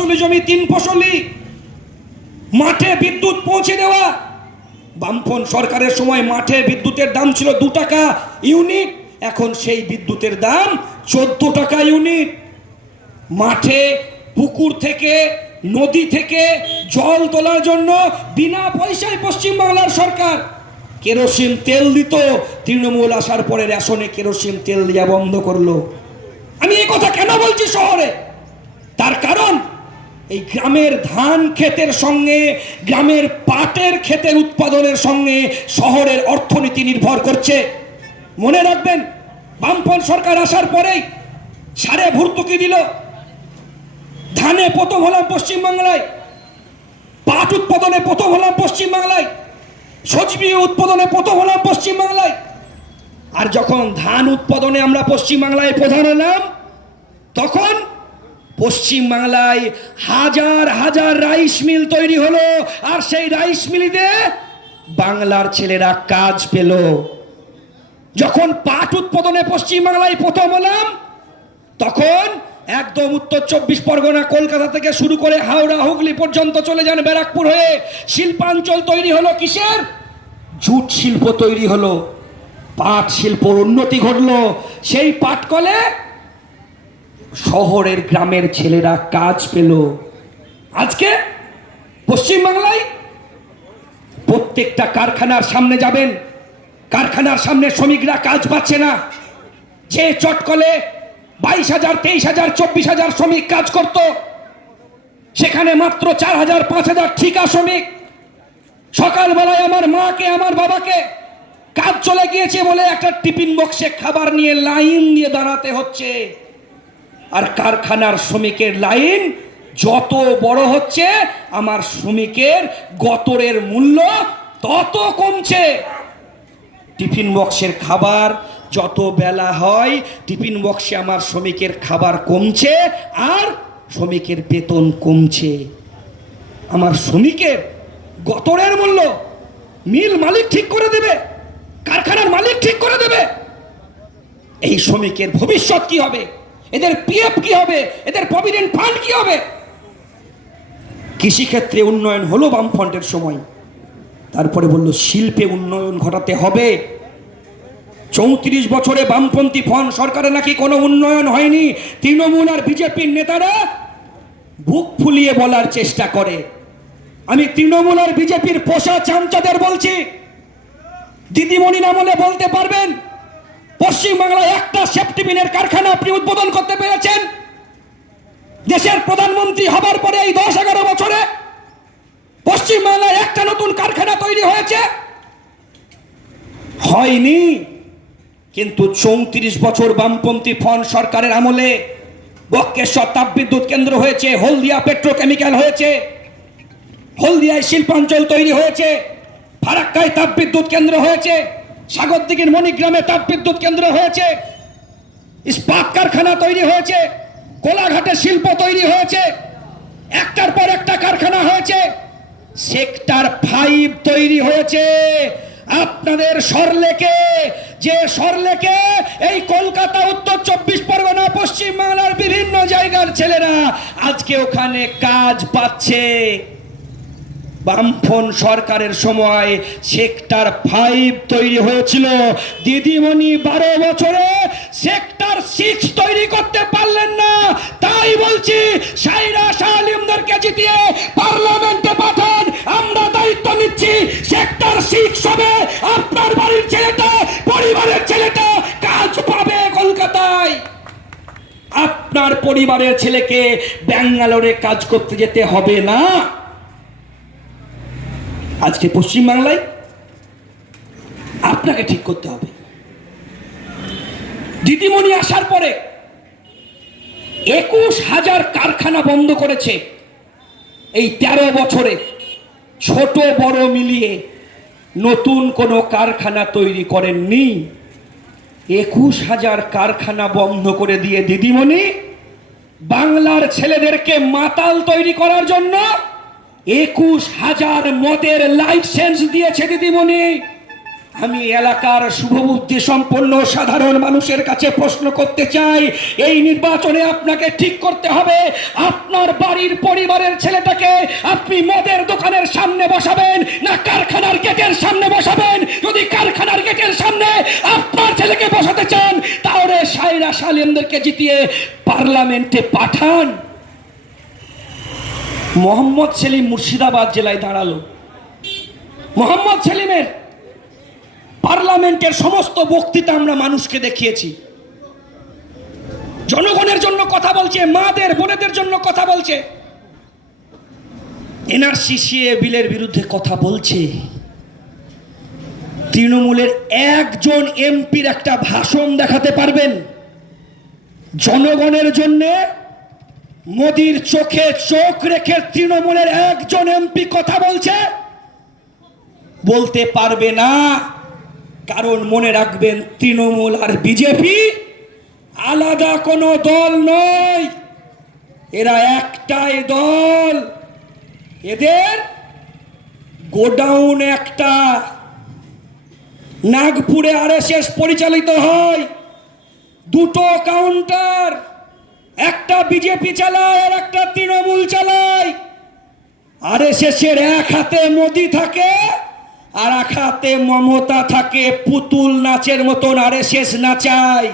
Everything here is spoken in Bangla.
ফসলি জমি, তিন ফসলি। মাঠে বিদ্যুৎ পৌঁছে দেওয়া। বামফন সরকারের সময় মাঠে বিদ্যুতের দাম ছিল দু টাকা ইউনিট। এখন সেই বিদ্যুতের দাম চোদ্দ টাকা ইউনিট। মাঠে পুকুর থেকে, নদী থেকে জল তোলার জন্য বিনা পয়সায় পশ্চিমবাংলার সরকার কেরোসিন তেল দিত। তৃণমূল আসার পরে রেশনে কেরোসিন তেল দেওয়া বন্ধ করল। আমি এই কথা কেন বলছি শহরে? তার কারণ এই গ্রামের ধান ক্ষেতের সঙ্গে, গ্রামের পাটের ক্ষেতের উৎপাদনের সঙ্গে শহরের অর্থনীতি নির্ভর করছে। মনে রাখবেন বামপন সরকার আসার পরেই সারে ভর্তুকি দিল। ধানে প্রথম হলাম পশ্চিমবাংলায়, পাট উৎপাদনে প্রথম হলাম পশ্চিমবাংলায় সজবি উৎপাদনে প্রথম হলাম পশ্চিমবাংলায়। আর যখন ধান উৎপাদনে আমরা পশ্চিমবাংলায় প্রধান হলাম, তখন পশ্চিমবাংলায় হাজার হাজার রাইস মিল তৈরি হলো, আর সেই রাইস মিলিতে বাংলার ছেলেরা কাজ পেল। যখন পাট উৎপাদনে পশ্চিমবাংলায় প্রথম হলাম, তখন একদম উত্তর চব্বিশ পরগনা, কলকাতা থেকে শুরু করে হাওড়া, হুগলি পর্যন্ত চলে যান ব্যারাকপুর হয়ে শিল্পাঞ্চল তৈরি হলো কিসের? জুট শিল্প তৈরি হলো, পাট শিল্পর উন্নতি ঘটলো। সেই পাট কলে শহরের গ্রামের ছেলেরা কাজ পেল। আজকে পশ্চিমবাংলায় প্রত্যেকটা কারখানার সামনে যাবেন। কারখানার সামনে শ্রমিকরা কাজ পাচ্ছে না। যে চটকলে বাইশ হাজার, তেইশ হাজার, চব্বিশ হাজার শ্রমিক কাজ করত, সেখানে মাত্র চার হাজার, পাঁচ হাজার ঠিকা শ্রমিক। সকালবেলায় আমার মাকে, আমার বাবাকে কাজ চলে গিয়েছে বলে একটা টিফিন বক্সে খাবার নিয়ে লাইন দিয়ে দাঁড়াতে হচ্ছে। আর কারখানার শ্রমিকের লাইন যত বড় হচ্ছে, আমার শ্রমিকের গতরের মূল্য তত কমছে। টিফিন বক্সের খাবার যত বেলা হয়, টিফিন বক্সে আমার শ্রমিকের খাবার কমছে আর শ্রমিকের বেতন কমছে। আমার শ্রমিকের গতরের মূল্য মিল মালিক ঠিক করে দেবে, কারখানার মালিক ঠিক করে দেবে। এই শ্রমিকের ভবিষ্যৎ কি হবে? এদের পিএফ কি হবে? এদের প্রভিডেন্ট ফান্ড কি হবে? কৃষিক্ষেত্রে উন্নয়ন হলো বামফ্রন্টের সময়। তারপরে বলল, শিল্পে উন্নয়ন ঘটাতে হবে। চৌত্রিশ বছরে বামপন্থী ফন সরকারে নাকি কোনো উন্নয়ন হয়নি? তৃণমূল আর বিজেপির নেতারা বুক ফুলিয়ে বলার চেষ্টা করে। আমি তৃণমূল আর বিজেপির পোষা চামচাদের বলছি দিদিমণি নামলে বলতে পারবেন? পশ্চিমবাংলায় একটা সেফটি সেফটিবিনের কারখানা আপনি উদ্বোধন করতে পেরেছেন। দেশের প্রধানমন্ত্রী হবার পরে এই দশ এগারো বছরে পশ্চিমবাংলায় একটা নতুন কারখানা তৈরি হয়েছে। হয়নি, কিন্তু চৌত্রিশ বছর বামপন্থী ফন সরকারের আমলে বক্কেশ্বর তাপবিদ্যুৎ কেন্দ্র হয়েছে, হলদিয়া পেট্রোকেমিক্যাল হয়েছে, হলদিয়ায় শিল্পাঞ্চল তৈরি হয়েছে, ফারাক্কায় তাপবিদ্যুৎ কেন্দ্র হয়েছে সাগরদিঘির মণিগ্রামে তাপবিদ্যুৎ কেন্দ্র হয়েছে। ইস্পাত কারখানা তৈরি হয়েছে। কোলাঘাটে শিল্প তৈরি হয়েছে। একটার পর একটা কারখানা হয়েছে। সেক্টর ফাইভ তৈরি হয়েছে। আপনাদের সরলেকে, যে সরলেকে এই কলকাতা, উত্তর চব্বিশ পরগনা, পশ্চিম বাংলার বিভিন্ন জায়গার ছেলেরা আজকে ওখানে কাজ পাচ্ছে। বামফন সরকারের সময় সেক্টর ফাইভ তৈরি হয়েছিল। দিদিমণি বারো বছরে সেক্টর সিক্স তৈরি করতে পারলেন না। তাই বলছি, সাইরা শালিমদেরকে জিতিয়ে পার্লামেন্টে পাঠান। আমরা দায়িত্ব নিচ্ছি, সেক্টর সিক্স হবে। আপনার বাড়ির ছেলেটা, পরিবারের ছেলেটা কাজ পাবে কলকাতায়। আপনার পরিবারের ছেলেকে ব্যাঙ্গালোরে কাজ করতে যেতে হবে না। আজকে পশ্চিমবাংলায় আপনাকে ঠিক করতে হবে। দিদিমণি আসার পরে একুশ হাজার কারখানা বন্ধ করেছে এই তেরো বছরে। ছোট, বড় মিলিয়ে নতুন কোনো কারখানা তৈরি করেননি। একুশ হাজার কারখানা বন্ধ করে দিয়ে দিদিমণি বাংলার ছেলেদেরকে মাতাল তৈরি করার জন্য একুশ হাজার মদের লাইসেন্স দিয়েছে দিদিমণি। আমি এলাকার শুভবুদ্ধি সম্পন্ন সাধারণ মানুষের কাছে প্রশ্ন করতে চাই, এই নির্বাচনে আপনাকে ঠিক করতে হবে। আপনার বাড়ির পরিবারের ছেলেটাকে আপনি মদের দোকানের সামনে বসাবেন না কারখানার গেটের সামনে বসাবেন। যদি কারখানার গেটের সামনে আপনার ছেলেকে বসাতে চান, তাহলে সাইরা সালেমদেরকে জিতিয়ে পার্লামেন্টে পাঠান। মোহাম্মদ সেলিম মুর্শিদাবাদ জেলায় দাঁড়াল। মোহাম্মদ সেলিমের পার্লামেন্টের সমস্ত বক্তৃতা আমরা মানুষকে দেখিয়েছি। জনগণের জন্য কথা বলছে, মাদের, বোনেদের জন্য কথা বলছে। এনআরসি, সিএ বিলের বিরুদ্ধে কথা বলছে। তৃণমূলের একজন এমপির একটা ভাষণ দেখাতে পারবেন। জনগণের জন্যে মোদির চোখে চোখ রেখে তৃণমূলের একজন এমপি কথা বলছে। বলতে পারবে না। কারণ মনে রাখবেন, তৃণমূল আর বিজেপি আলাদা কোনো দল নয়। এরা একটাই দল। এদের গোডাউন একটা। নাগপুরে আরএসএস পরিচালিত হয়। দুটো কাউন্টার। একটা বিজেপি চালায় আর একটা তৃণমূল চালায়। আর শেষের এক হাতে মোদি থাকে, আর এক হাতে মমতা থাকে, পুতুল নাচের মতন আর শেষ নাচায়।